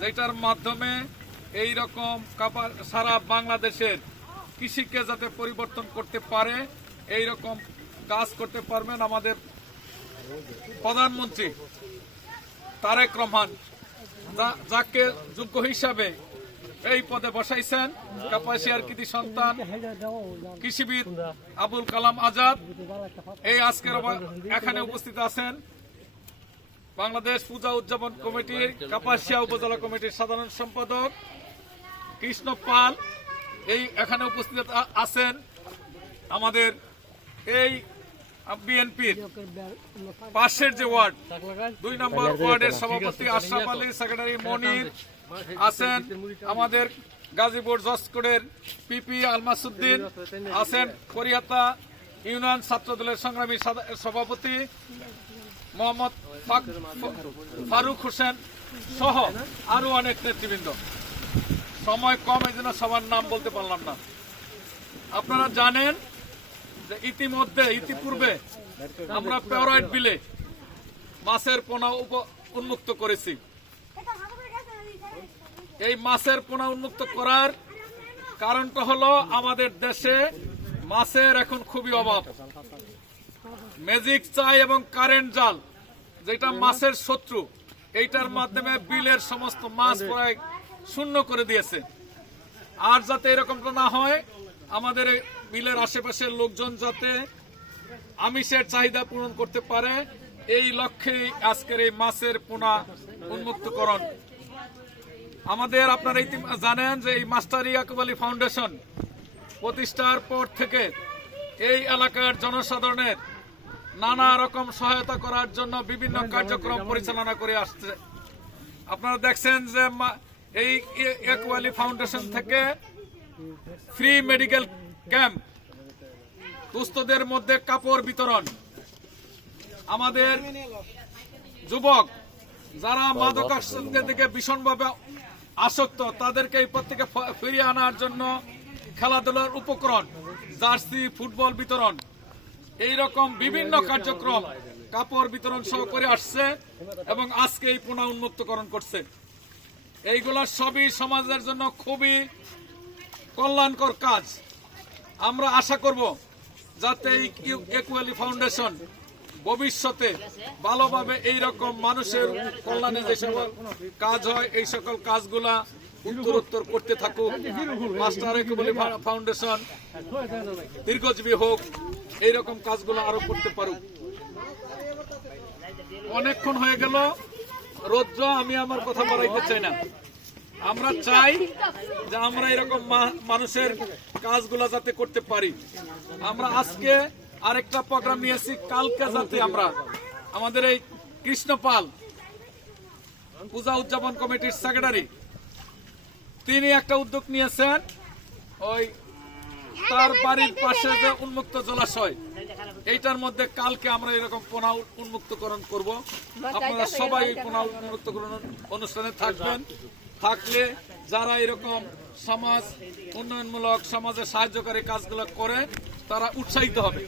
যেটার মাধ্যমে এই রকম সারা বাংলাদেশের কৃষিকে যাতে পরিবর্তন করতে পারে এই রকম কাজ করতে পারবেন আমাদের প্রধানমন্ত্রী তারেক রহমান, যাকে যোগ্য হিসাবে এই পদে বসাইছেন। কাপাসিয়ার কৃতি সন্তান কৃষিবিদ আবুল কালাম আজাদ এই আজকের এখানে উপস্থিত আছেন। বাংলাদেশ পূজা উদযাপন কমিটির কাপাসিয়া উপজেলা কমিটির সাধারণ সম্পাদক কৃষ্ণ পাল এই এখানে উপস্থিত আছেন। আমাদের এই বিএনপির পাশের যে ওয়ার্ড 2 নম্বর ওয়ার্ডের সভাপতি আশরাফ আলী, সেক্রেটারি মনির আছেন। আমাদের গাজীপুর জজকোটের পিপি আলমাসুদ্দিন আছেন। করিয়াতা ইউনিয়ন ছাত্র দলের সংগ্রামী সভাপতি মোহাম্মদ ফারুক হোসেন সহ আরো অনেক নেতৃবৃন্দ। সময় কম, এই জন্য সবার নাম বলতে পারলাম না। আপনারা জানেন যে ইতিপূর্বে আমরা পেরোয়েড বিলে মাছের পোনা উন্মুক্ত করেছি। এই মাছের পোনা উন্মুক্ত করার কারণটা হলো আমাদের দেশে মাছের এখন খুবই অভাব। ম্যাজিক চাই এবং কারেন্ট জাল, যেটা মাছের শত্রু, এইটার মাধ্যমে বিলের সমস্ত মাছ প্রায় শূন্য করে দিয়েছে। আর যাতে এরকমটা না হয়, আমাদের বিলের আশেপাশের লোকজন যাতে আমিষের চাহিদা পূরণ করতে পারে, এই লক্ষ্যেই আজকের এই মাছের পোনা উন্মুক্তকরণ। আমাদের আপনারা জানেন যে এই মাস্টার ইয়াকুব আলী ফাউন্ডেশন প্রতিষ্ঠার পর থেকে এই এলাকার জনসাধারণের নানা রকম সহায়তা করার জন্য বিভিন্ন কার্যক্রম পরিচালনা করে আসছে। আপনারা দেখছেন যে এই ইয়াকুব আলী ফাউন্ডেশন থেকে ফ্রি মেডিকেল ক্যাম্প, দুস্থদের মধ্যে কাপড় বিতরণ, আমাদের যুবক যারা মাদকাসক্তের দিকে ভীষণভাবে আসক্ত তাদেরকে এই পথ থেকে ফিরিয়ে আনার জন্য খেলাধুলার উপকরণ, জার্সি, ফুটবল বিতরণ, এই রকম বিভিন্ন কার্যক্রম কাপড় বিতরণ সহ করে আসছে এবং আজকে এই পোনা উন্মুক্তকরণ করছে। এইগুলা সবই সমাজের জন্য খুবই কল্যাণকর কাজ। আমরা আশা করব যাতে এই ইয়াকুব আলী ফাউন্ডেশন ভবিষ্যতে ভালোভাবে এইরকম মানুষের কল্যাণে যে সকল কাজ হয় এই সকল কাজগুলা উত্তরোত্তর করতে থাকুক। মাস্টার ইয়াকুব আলী ফাউন্ডেশন দীর্ঘজীবী হোক, এইরকম কাজগুলো আরো করতে পারুক। অনেকক্ষণ হয়ে গেল রৌদ্র, আমি আমার কথা বাড়াইতে চাই না। আমরা চাই যে আমরা এরকম মানুষের কাজগুলা যাতে করতে পারি। আমরা আজকে আরেকটা প্রোগ্রাম নিয়েছি, কালকে যাতে আমরা আমাদের এই কৃষ্ণপাল পূজা উদযাপন কমিটির সেক্রেটারি তিনি একটা উদ্যোগ নিয়েছেন। ওই তার বাড়ির পাশে যে উন্মুক্ত জলাশয়, এইটার মধ্যে কালকে আমরা এরকম পোনা উন্মুক্তকরণ করব। আপনারা সবাই এই পোনা উন্মুক্তকরণ অনুষ্ঠানে থাকবেন। থাকলে যারা এরকম সমাজ উন্নয়নমূলক, সমাজে সাহায্যকারী কাজগুলো করে তারা উৎসাহিত হবে।